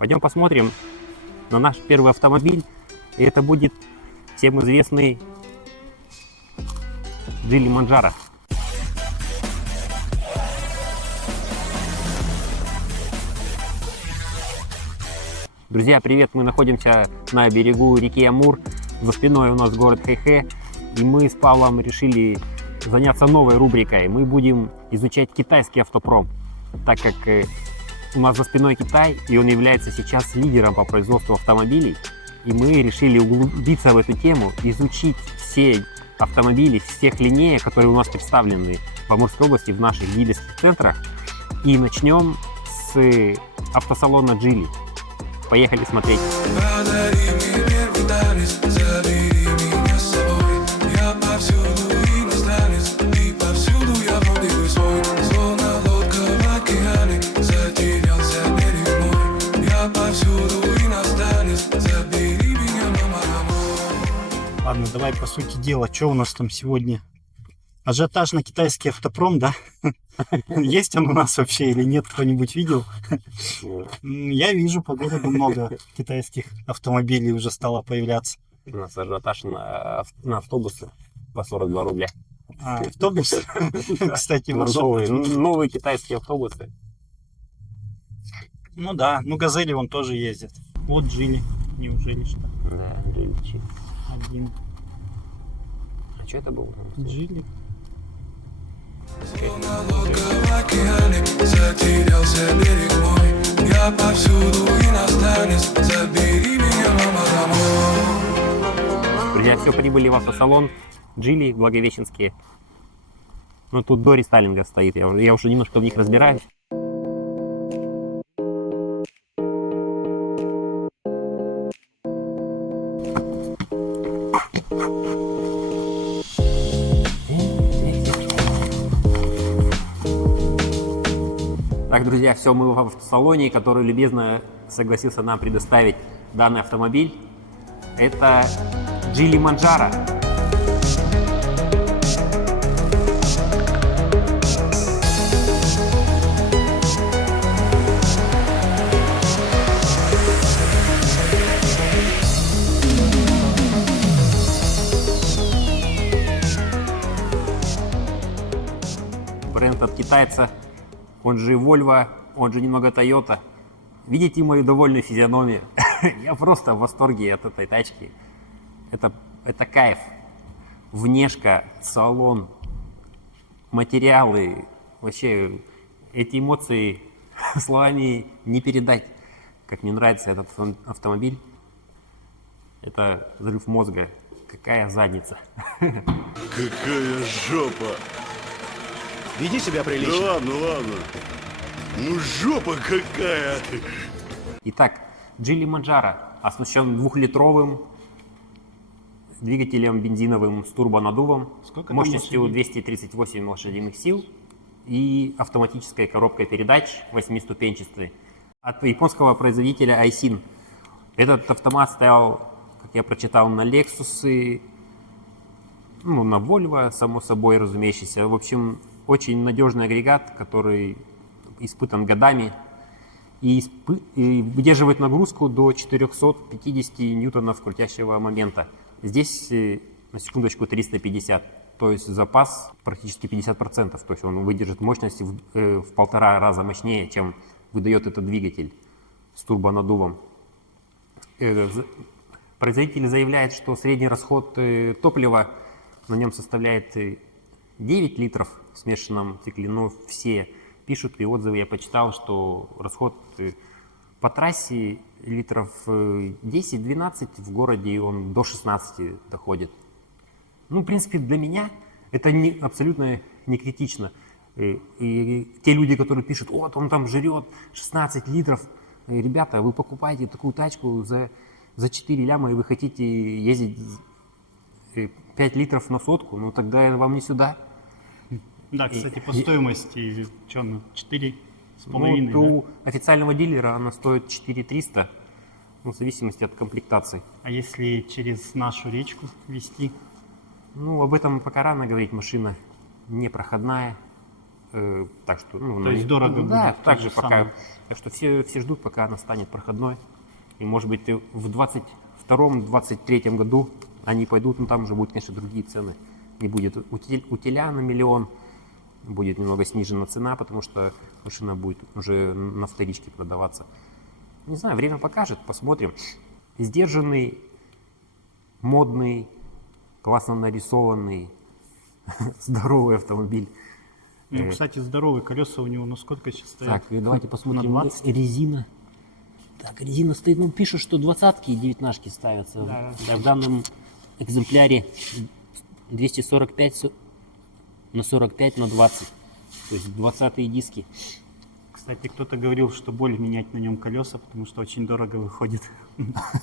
Пойдем посмотрим на наш первый автомобиль. И это будет всем известный Geely Manjaro. Друзья, привет! Мы находимся на берегу реки Амур. За спиной у нас город Хэйхэ. И мы с Павлом решили заняться новой рубрикой. Мы будем изучать китайский автопром, так как у нас за спиной Китай, и он является сейчас лидером по производству автомобилей. И мы решили углубиться в эту тему, изучить все автомобили всех линеек, которые у нас представлены в Амурской области, в наших дилерских центрах. И начнем с автосалона Geely. Поехали смотреть. Ладно, давай по сути дела, что у нас там сегодня? Ажиотаж на китайский автопром, да? Есть он у нас вообще или нет? Кто-нибудь видел? Я вижу, по городу много китайских автомобилей уже стало появляться. У нас ажиотаж на автобусы по 42 рубля. Автобус? Кстати, новые китайские автобусы. Ну да, ну газели вон тоже ездят. Вот Geely, неужели что? Да, Geely. Один. А что это было? Geely. Друзья, все, прибыли в автосалон Geely Благовещенские. Ну тут до рестайлинга стоит, я уже немножко в них разбираюсь. Так, друзья, все, мы в автосалоне, который любезно согласился нам предоставить данный автомобиль. Это Geely Manjaro. Бренд от китайца. Он же Volvo, он же немного Toyota. Видите мою довольную физиономию? Я просто в восторге от этой тачки. Это кайф. Внешка, салон, материалы. Вообще, эти эмоции словами не передать. Как мне нравится этот автомобиль. Это взрыв мозга. Какая задница. Какая жопа! Веди себя прилично. Да ладно, ладно. Ну жопа какая! Итак, Geely Manjaro оснащен двухлитровым двигателем бензиновым с турбонаддувом, мощностью 238 лошадиных сил и автоматической коробкой передач 8-ступенчатой от японского производителя Aisin. Этот автомат стоял, как я прочитал, на Lexus, ну, на Volvo, само собой разумеющийся. В общем, очень надежный агрегат, который испытан годами и выдерживает нагрузку до 450 ньютонов крутящего момента. Здесь, на секундочку, 350, то есть запас практически 50%, то есть он выдержит мощность в 1,5 раза мощнее, чем выдает этот двигатель с турбонаддувом. Производитель заявляет, что средний расход топлива на нем составляет 9 литров в смешанном цикле, но все пишут, и отзывы я почитал, что расход по трассе литров 10-12, в городе он до 16 доходит. Ну, в принципе, для меня это абсолютно не критично. И те люди, которые пишут, вот он там жрет 16 литров, ребята, вы покупаете такую тачку за 4 ляма, и вы хотите ездить 5 литров на сотку, ну тогда вам не сюда. Да, кстати, по стоимости, что она, 4,5? Ну, у официального дилера она стоит 4300, ну, в зависимости от комплектации. А если через нашу речку везти? Ну, об этом пока рано говорить, машина непроходная, Так что, То есть дорого да, будет так то же же пока. самое. Так что все ждут, пока она станет проходной. И может быть ты в 22-23 году они пойдут, но там уже будут, конечно, другие цены. Не будет утиля на миллион, будет немного снижена цена, потому что машина будет уже на вторичке продаваться. Не знаю, время покажет, посмотрим. Сдержанный, модный, классно нарисованный, здоровый автомобиль. Ну, кстати, здоровые колеса у него, ну сколько сейчас стоят? Так, и давайте посмотрим. На 20? Резина. Так, резина стоит, ну, пишут, что 20-ки и 19-ки ставятся. Да. Да, в данном экземпляре 245 на 45 на 20. То есть 20-е диски. Кстати, кто-то говорил, что боль менять на нем колеса, потому что очень дорого выходит.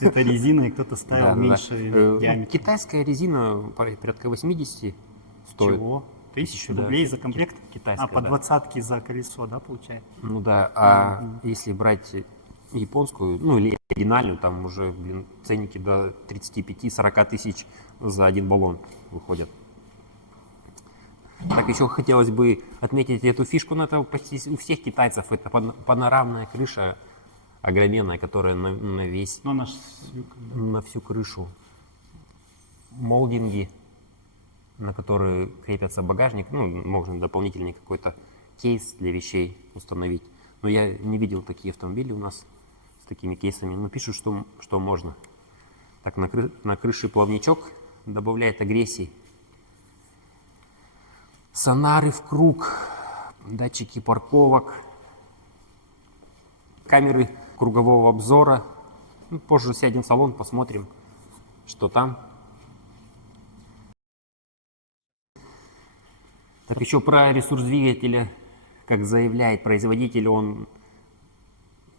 Это резина, и кто-то ставил меньше диаметр. Китайская резина порядка 80 стоит. Чего? 1000 Да. рублей за комплект? Китайская, по да. 20-ке за колесо, да, получается? Ну да, а если брать японскую, ну или оригинальную, там уже, блин, ценники до 35-40 тысяч за один баллон выходят. Так, еще хотелось бы отметить эту фишку, но это почти у всех китайцев, это панорамная крыша огроменная, которая на весь, Ну, наш... на всю крышу. Молдинги, на которые крепятся багажник, ну, можно дополнительный какой-то кейс для вещей установить. Но я не видел такие автомобили у нас с такими кейсами, но пишут, что можно. Так, на крыше плавничок добавляет агрессии. Сонары в круг, датчики парковок, камеры кругового обзора. Ну, позже сядем в салон, посмотрим, что там. Так, еще про ресурс двигателя. Как заявляет производитель, он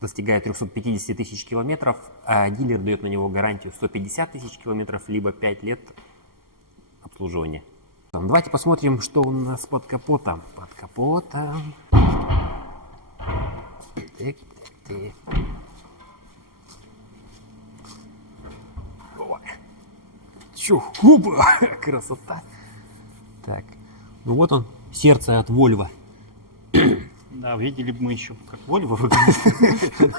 достигает 350 тысяч километров, а дилер дает на него гарантию 150 тысяч километров, либо 5 лет обслуживания. Давайте посмотрим, что у нас под капотом. Под капотом. Так. Ой. Чё, куба, красота. Так, ну вот он, сердце от Volvo. Да, видели бы мы еще, как Volvo выглядит.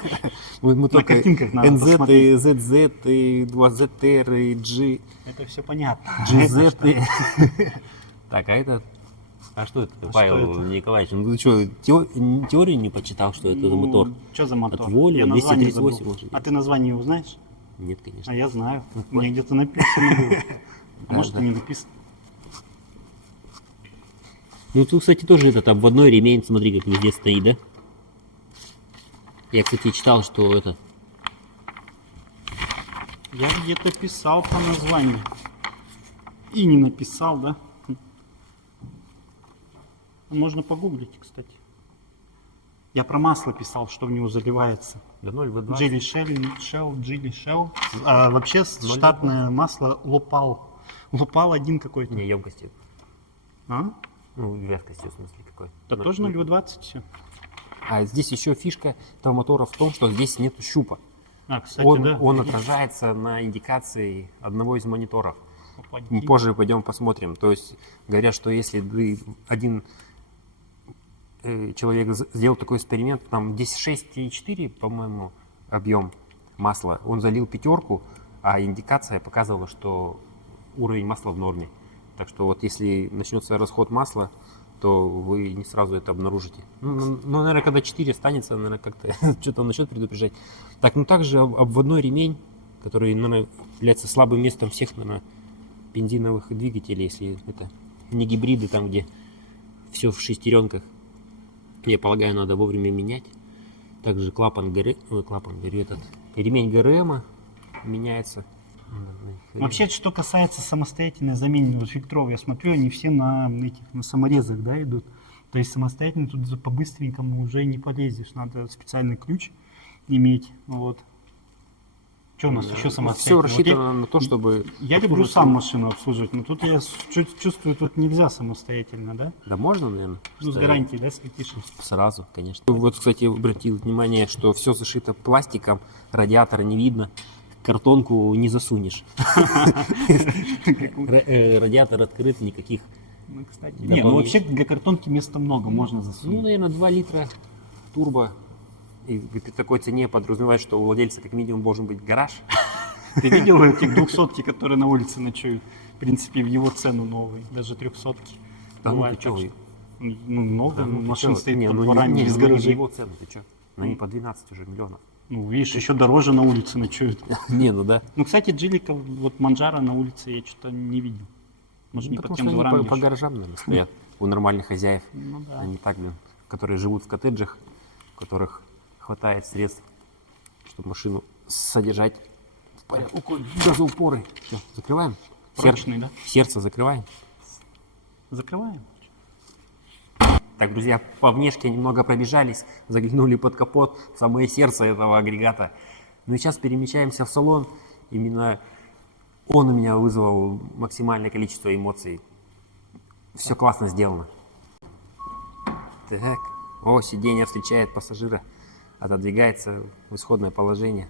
Мы только картинках надо NZ, и посмотреть. ZZ, и 2ZR, и G, Это все понятно. GZ. Так, а это... А что это, Павел это? Николаевич? Ну ты что, теорию не почитал, что это за мотор? Что за мотор? От Volvo, Я название 238 забыл. лошадей. А ты название его знаешь? Нет, конечно. А я знаю. У меня где-то написано было. А может да. и не написано. Ну тут, кстати, тоже этот обводной ремень, смотри, как везде стоит, да? Я, кстати, читал, что это... Я где-то писал по названию. И не написал, да? Можно погуглить, кстати. Я про масло писал, что в него заливается. Да 0V20. Джили Shell. А вообще штатное масло Лопал. Лопал один какой-то. Не, емкости. А? Ну, вязкостью, в смысле, какой. Да Ну, тоже 0,20 все. А здесь еще фишка этого мотора в том, что здесь нет щупа. А, кстати, Он, да. он отражается на индикации одного из мониторов. Опаньки. Мы позже пойдем посмотрим. То есть говорят, что если вы один человек сделал такой эксперимент, там здесь 6,4, по-моему, объем масла, он залил 5, а индикация показывала, что уровень масла в норме. Так что вот если начнется расход масла, то вы не сразу это обнаружите. Ну, наверное, когда 4 останется, наверное, как-то что-то начнет предупреждать. Так, ну также обводной ремень, который, наверное, является слабым местом всех, наверное, бензиновых двигателей, если это не гибриды, там, где все в шестеренках. Я полагаю, надо вовремя менять. Также ремень ГРМ меняется. Вообще, что касается самостоятельной замены вот фильтров, я смотрю, они все на саморезах, да, идут. То есть самостоятельно тут по-быстренькому уже не полезешь. Надо специальный ключ иметь. Вот. Что у нас еще Все самостоятельно? рассчитано на то, чтобы... Я люблю сам машину обслуживать, но тут я чувствую, тут нельзя самостоятельно, да? Да можно, наверное. Ну, с гарантией, да, слетишь? Сразу, конечно. Вот, кстати, обратил внимание, что все зашито пластиком, радиатора не видно, картонку не засунешь. Радиатор открыт, никаких Ну, кстати. Да, Не, ну вполне. вообще для картонки места много, можно Ну, засунуть. наверное, 2 литра турбо. И при такой цене подразумевает, что у владельца как минимум должен быть гараж. Ты видел этих 200-ки, которые на улице ночуют? В принципе, в его цену новый, даже 300-ки. Да ну Бывает ты чё так, вы? что- Ну, много Да, ну ты машин чё? стоит Не, под ну, дворами не, без ну, не гаражей. его цену, ты чё? Но они по 12 уже миллионов. Ну, видишь, еще дороже на улице ночуют. Не, ну да. Ну, кстати, Джилика, вот Манджара на улице я что-то не видел. Может, Ну, не по потому тем что они дворам по еще. гаражам, наверное, стоят у нормальных хозяев. Ну да. Они так, блин, которые живут в коттеджах, у которых хватает средств, чтобы машину содержать в порядке. Газоупоры. Все, закрываем? Прочный, да? Сердце закрываем. Закрываем. Так, друзья, по внешке немного пробежались, заглянули под капот, в самое сердце этого агрегата. Ну и сейчас перемещаемся в салон. Именно он у меня вызвал максимальное количество эмоций. Все классно сделано. Так, о, сиденье встречает пассажира, отодвигается в исходное положение.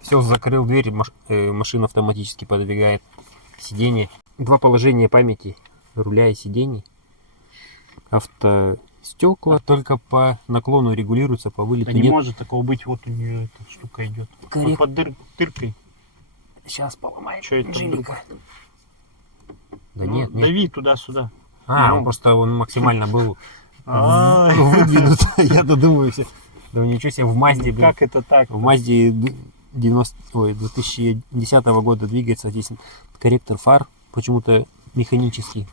Все, закрыл дверь, машина автоматически подвигает сиденье. Два положения памяти руля и сидений. Автостекла только по наклону регулируются, по вылету Да не нет. может такого быть, вот у нее эта штука идет. Вот под дыркой. Сейчас поломаем. Что это? Джилика. Да Ну, нет, нет. дави туда-сюда. А, ну. он просто он максимально был Ай. выдвинут. Я-то думаю, все. Да ничего себе, в Мазде, блин. Как это так? В Мазде 2010 года двигается здесь корректор фар, почему-то механический.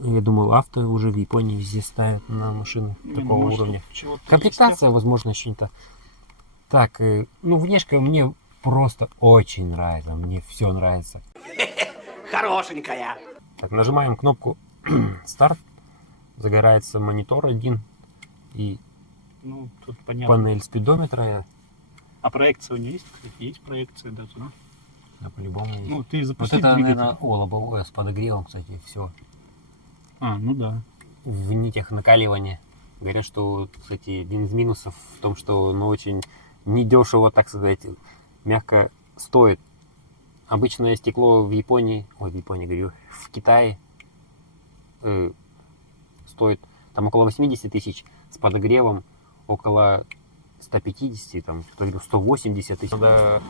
Я думал, авто уже в Японии везде ставят на машины Не, ну, такого может, уровня. тут чего-то Комплектация, возможно, что-то. Так, ну, внешка мне просто очень нравится. Мне все нравится. Хорошенькая. Так, нажимаем кнопку старт. Загорается монитор один и есть. Ну, тут понятно. панель спидометра. А проекция у нее есть? Кстати, есть проекция даже, да? Да, по-любому есть. Ну, ты Вот запусти это, двигатель. наверное, лобовое с подогревом, кстати, все. А, ну да. В нитях накаливания. Говорят, что, кстати, один из минусов в том, что он очень недешево, так сказать, мягко стоит. Обычное стекло в Японии, ой, в Японии, говорю, в Китае стоит там около 80 тысяч, с подогревом около 150, там, кто говорил, 180 тысяч. Надо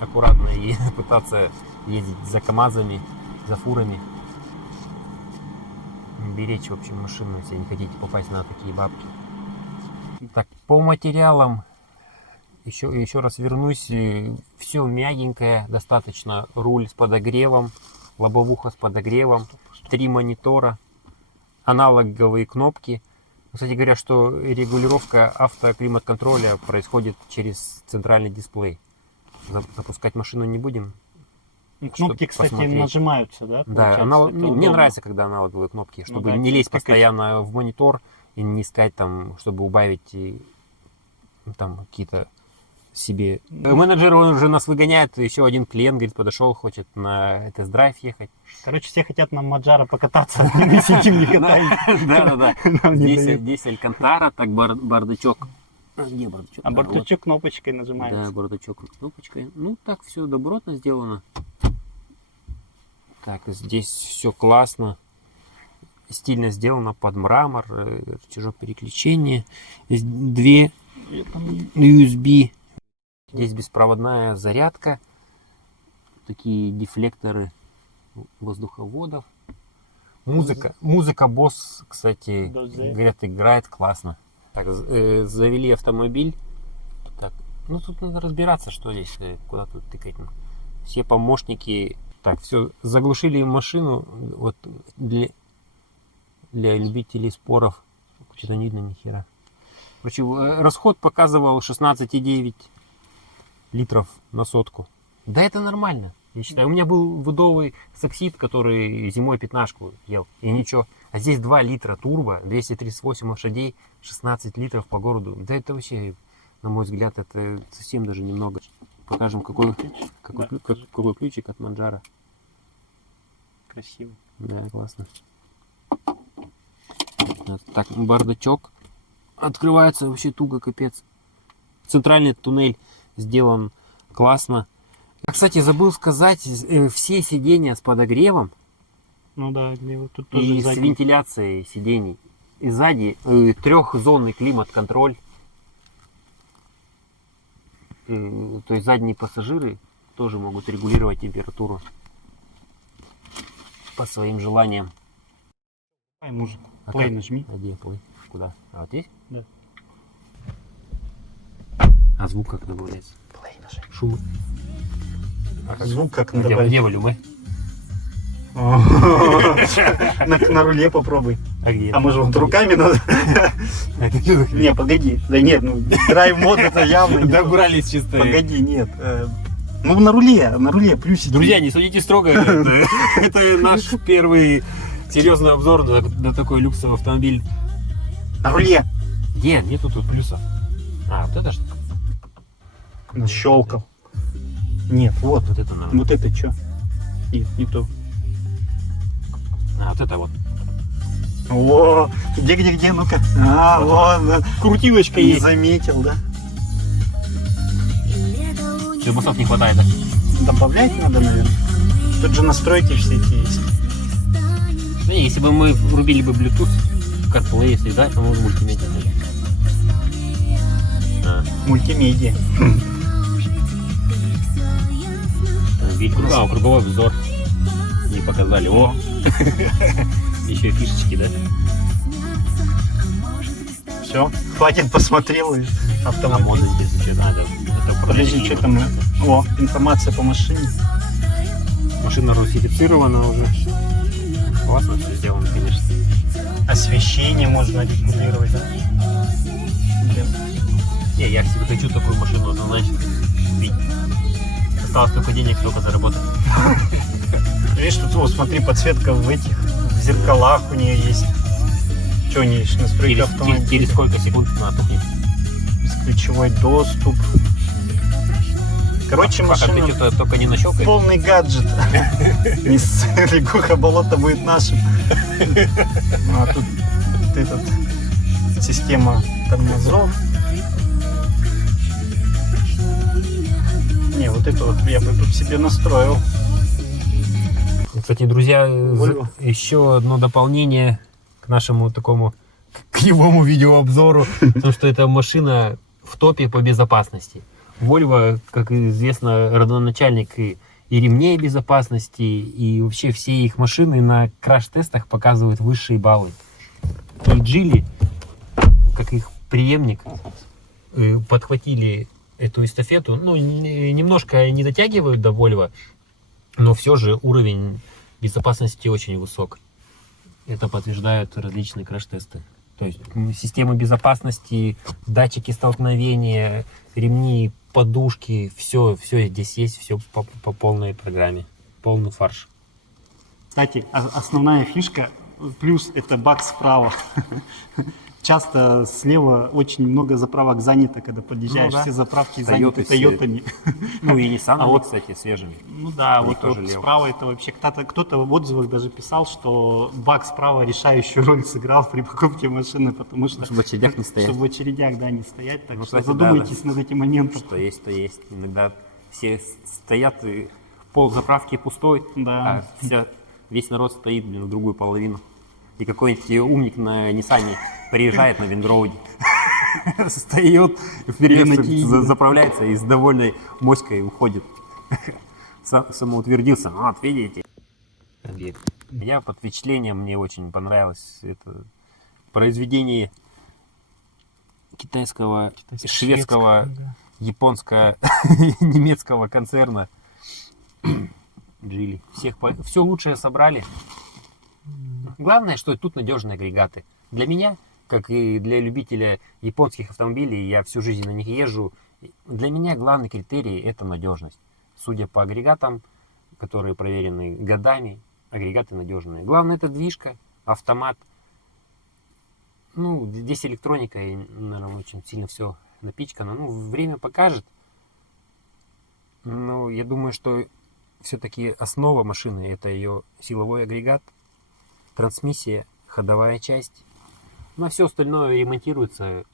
аккуратно и пытаться ездить за КАМАЗами, за фурами. Беречь, в общем, машину, если не хотите попасть на такие бабки. Так, по материалам, еще раз вернусь, все мягенькое, достаточно. Руль с подогревом, лобовуха с подогревом, 3 монитора, аналоговые кнопки. Кстати, говорят, что регулировка автоклимат-контроля происходит через центральный дисплей. Запускать машину не будем. Ну, Чтоб кнопки, кстати, посмотреть. нажимаются, да? Да, получается? Это мне удобно. нравится, когда аналоговые кнопки, чтобы да, не лезть как постоянно в монитор и не искать там, чтобы убавить там какие-то себе. Менеджер он уже нас выгоняет, еще один клиент, говорит, подошел, хочет на тест-драйв ехать. Короче, все хотят на Маджаро покататься, а мы сидим не катаемся. Да. Нам не дают. Здесь Алькантара, так бардачок. Где бардачок? А Да, вот. бардачок кнопочкой Да, нажимается. бардачок кнопочкой. Ну, так все добротно сделано. Так, здесь все классно. Стильно сделано под мрамор. Рычажок переключения. Здесь 2 И там USB Здесь беспроводная зарядка, такие дефлекторы воздуховодов. Музыка Bose, кстати, говорят, играет классно. Так, завели автомобиль. Так, ну тут надо разбираться, что здесь, куда тут тыкать. Все помощники. Так, все, заглушили машину. Вот для любителей споров. Что-то не видно ни хера. Короче, расход показывал 16,9 литров на сотку. Да это нормально, я считаю. У меня был выдовый саксид, который зимой 15-ку ел, и ничего. А здесь 2 литра турбо, 238 лошадей, 16 литров по городу. Да это вообще, на мой взгляд, это совсем даже немного. Покажем, какой ключик от Манджаро. Красиво. Да, классно. Так, бардачок открывается вообще туго, капец. Центральный туннель сделан классно. Кстати, забыл сказать, все сиденья с подогревом. Ну да, тут тоже И с вентиляцией сидений. И сзади трехзонный климат-контроль. То есть задние пассажиры тоже могут регулировать температуру по своим желаниям. Ай, мужик, А плей как? нажми. А где плей? Куда? А вот здесь? Да. А звук как добавляется? Плей нажми. Шум. Звук как Где добавить? волюмы? На руле попробуй. А где? А может вот руками надо? Не, погоди. Да нет, ну драйв мод это явно. не то. Добрались чисто. Погоди, нет. Ну на руле плюсики. Друзья, не судите строго. Это наш первый серьезный обзор на такой люксовый автомобиль. На руле. Где? Нету тут плюсов. А, вот это что? Щелкал. Нет, вот. Вот это нормально. Вот это что? Нет, не то. А, вот это вот. О, где, ну-ка. А, вон. Да. Крутилочка Не есть. заметил, да? Что, басов не хватает, да? Добавлять надо, наверное. Тут же настройки все эти есть. Ну, не, если бы мы врубили бы Bluetooth, CarPlay, если да, то можно мультимедиа. Мультимедиа. Круговой обзор. Не показали. О! Еще и фишечки, да? Все, хватит, посмотрел. И На автомобиль. моды здесь еще надо. Это Подожди, что там? О, информация по машине. Машина русифицирована уже. Классно все сделано, конечно. Освещение можно регулировать, да? Блин. Не, я себе хочу такую машину однозначно купить. Осталось только денег только заработать. Видишь, тут, вот, смотри, подсветка в этих в зеркалах у нее есть. Что у нее есть? Настройка автомобиля. Через сколько секунд она тухнет? Бесключевой доступ. Короче, Пока ты машина что-то только не нащелкаешь. полный гаджет. Не ссы, лягуха, болото будет нашим. Ну, а тут этот система тормозов. Не, вот это вот я бы тут себе настроил. Кстати, друзья, Volvo. еще одно дополнение к нашему такому кривому видеообзору, потому что эта машина в топе по безопасности. Volvo, как известно, родоначальник и ремней безопасности, и вообще все их машины на краш-тестах показывают высшие баллы. И Geely, как их преемник, подхватили эту эстафету. Ну, немножко не дотягивают до Volvo, но все же уровень безопасности очень высок. Это подтверждают различные краш-тесты. То есть система безопасности, датчики столкновения, ремни, подушки, все здесь есть, все по полной программе. Полный фарш. Кстати, основная фишка, плюс это бак справа. Часто слева очень много заправок занято, когда подъезжаешь, Ну да. все заправки Toyota заняты все. Тойотами. Ну и Nissan, А вот- кстати, свежими. Ну да, Они вот тоже лево. справа это вообще кто-то в отзывах даже писал, что бак справа решающую роль сыграл при покупке машины, потому что Чтобы в очередях не стоять. чтобы в очередях, да, не стоять. Так Ну, что кстати, задумайтесь над этим моментом. Что есть, то есть. Иногда все стоят, и пол заправки пустой, Да. а весь народ стоит, блин, в другую половину. И какой-нибудь умник на Ниссане приезжает на Виндроуде. встает, вперед Ремонтирует. заправляется и с довольной моськой уходит. Самоутвердился. Вот, видите. Я под впечатлением, мне очень понравилось это произведение китайского, шведского, японского, немецкого концерна Geely. Все лучшее собрали. Главное, что тут надежные агрегаты. Для меня, как и для любителя японских автомобилей, я всю жизнь на них езжу, для меня главный критерий – это надежность. Судя по агрегатам, которые проверены годами, агрегаты надежные. Главное – это движка, автомат. Ну, здесь электроника, и, наверное, очень сильно все напичкано. Ну, время покажет. Но я думаю, что все-таки основа машины – это ее силовой агрегат, трансмиссия, ходовая часть. Ну, а все остальное ремонтируется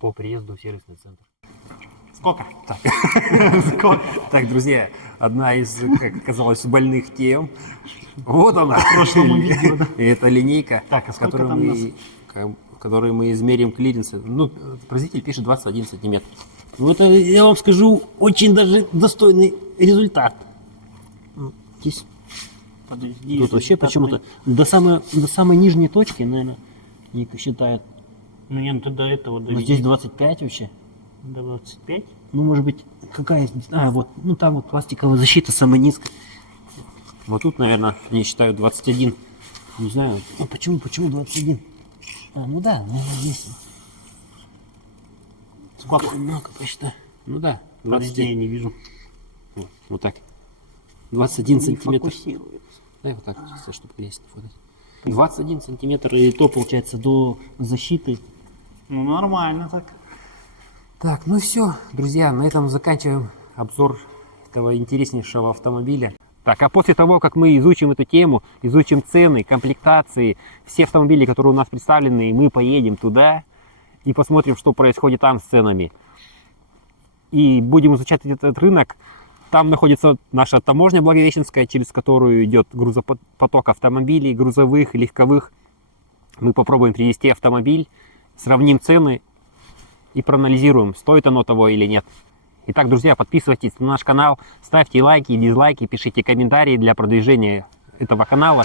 по приезду в сервисный центр. Сколько? Так, друзья, одна из, как оказалось, больных тем. Вот она. прошлому видео, да. Это линейка, Так, а сколько там у нас? которой мы измерим клиренс. Ну, производитель пишет 21 сантиметр. Ну, это, я вам скажу, очень даже достойный результат. Здесь Подожди. тут вообще почему-то до самой нижней точки, наверное, Ника считает. Ну нет, ты до этого Ну, доведи. здесь 25 вообще. До 25? Ну, может быть, какая здесь... А, вот, ну там вот пластиковая защита самая низкая. Вот тут, наверное, они считают 21. Не знаю. А почему 21? А, ну да, наверное, здесь. Сколько? Ну-ка, посчитай. Ну да, Подожди, я 21. не вижу. Вот так. 21 Не сантиметр. фокусируется. Дай вот так, чтобы лезть не фотать. 21 сантиметр, и то, получается, до защиты. Ну нормально так. Так, ну все, друзья, на этом заканчиваем обзор этого интереснейшего автомобиля. Так, а после того, как мы изучим эту тему, изучим цены, комплектации, все автомобили, которые у нас представлены, мы поедем туда и посмотрим, что происходит там с ценами. И будем изучать этот рынок. Там находится наша таможня Благовещенская, через которую идет грузопоток автомобилей, грузовых, легковых. Мы попробуем привезти автомобиль, сравним цены и проанализируем, стоит оно того или нет. Итак, друзья, подписывайтесь на наш канал, ставьте лайки, дизлайки, пишите комментарии для продвижения этого канала.